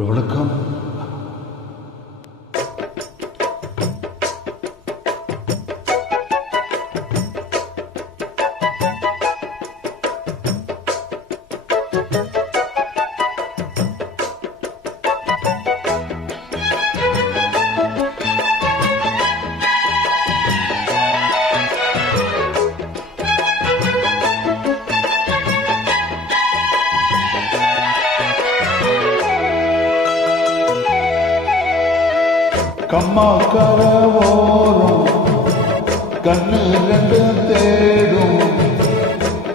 வணக்கம். கம்மா கரவோரம் கண்ணு ரெண்டு தேடும்,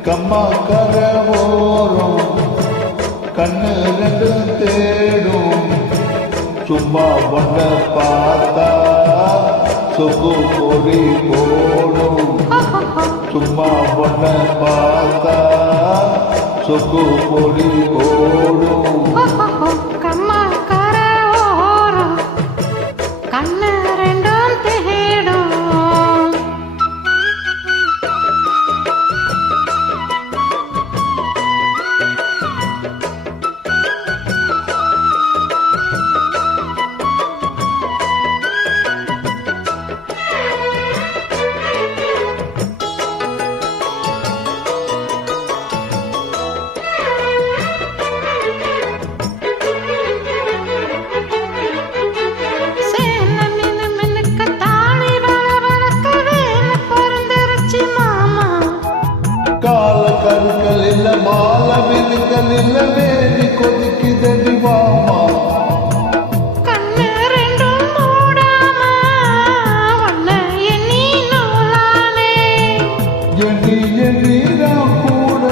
கம்மா கரவோரம் கண்ணு ரெண்டு தேடும். சும்மா ஒன்ன பார்த்தா சொக்கு பொறி போடும், சும்மா ஒன்ன பார்த்தா சொக்கு பொறி போடும். கண்ணு ரெண்டும் தேடும். கால கருக்கள் இல்ல மால விழுங்கள் இல்ல வேதி கொதிக்குதடி வாமா. கண்ணு ரெண்டும் மூடாம வண்ண எண்ணி நூலானே, எண்ணி எண்ணி நான் கூட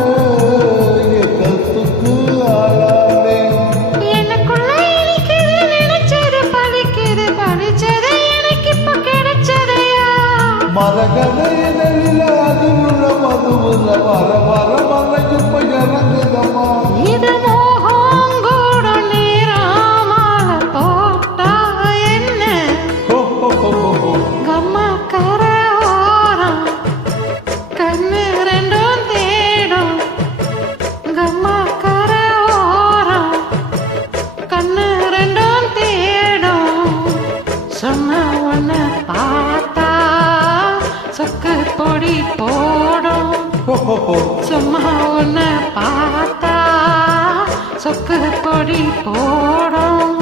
கத்துக்கு ஆளானே. எனக்குள்ள இனிக்குது நினைச்சது பலிக்குது, பலிச்சது எனக்கு இப்ப கிடைச்சதையா. மரகதையில அதுவுள்ள மதுவுல வர வர மலைக்கு போய் இறங்குதம்மா. இது மோகம் கூட நீராமல போட்டா என்ன. கம்மா கரவோரம் கண்ணு ரெண்டும் தேடும், கம்மா கரவோரம் கண்ணு ரெண்டும் தேடும். சொன்ன ஒண்ணு பார்த்தா சொக்கு பொடி போடும், சும்மா ஒண்ணு பார்த்தா சொக்கு பொடி போடும்.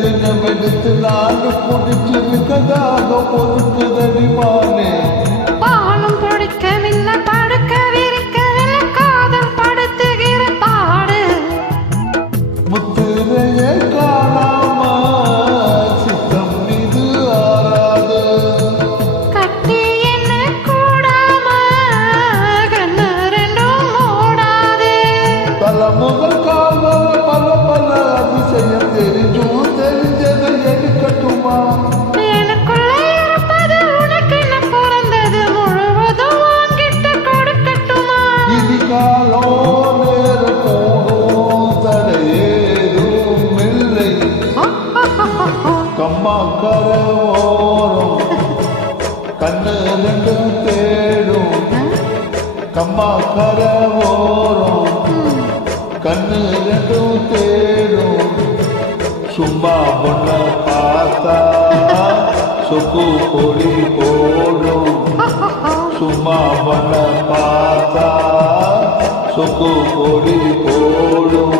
தினம் எடுத்து நான் குடிச்சிருக்கதாக பொறுக்குதடி மானே. பாலும் பொடிக்கவில்லை படுக்க விரிக்கவில்லை காதல் படுத்துகிற பாடு. முத்திரைய காணாம சித்தம் மீது ஆறாது, கட்டி என்ன கூடாம கண்ணு ரெண்டும் மூடாது. தலைமுதல் காதல் பல பல அதிசயம் தெரிஞ்சும் தெரிஞ்சதை எடுக்கட்டுமா. எனக்குள்ள இருப்பது உனக்கு என்ன பிறந்தது முழுவதும் வாங்கிட்ட கொடுக்கட்டுமா. இதிகாலோ நேர போடும் தடையேதும் இல்லை. கம்மா கரவோரம் கண்ணு ரெண்டும் தேடும், கம்மா கரவோரம் கண்ணு ரெண்டும் தேடும். சும்மா பொண்ண பார்த்தா சொக்கு பொடி போடும், சும்மா பொண்ண பார்த்தா சொக்கு பொடி போடும்.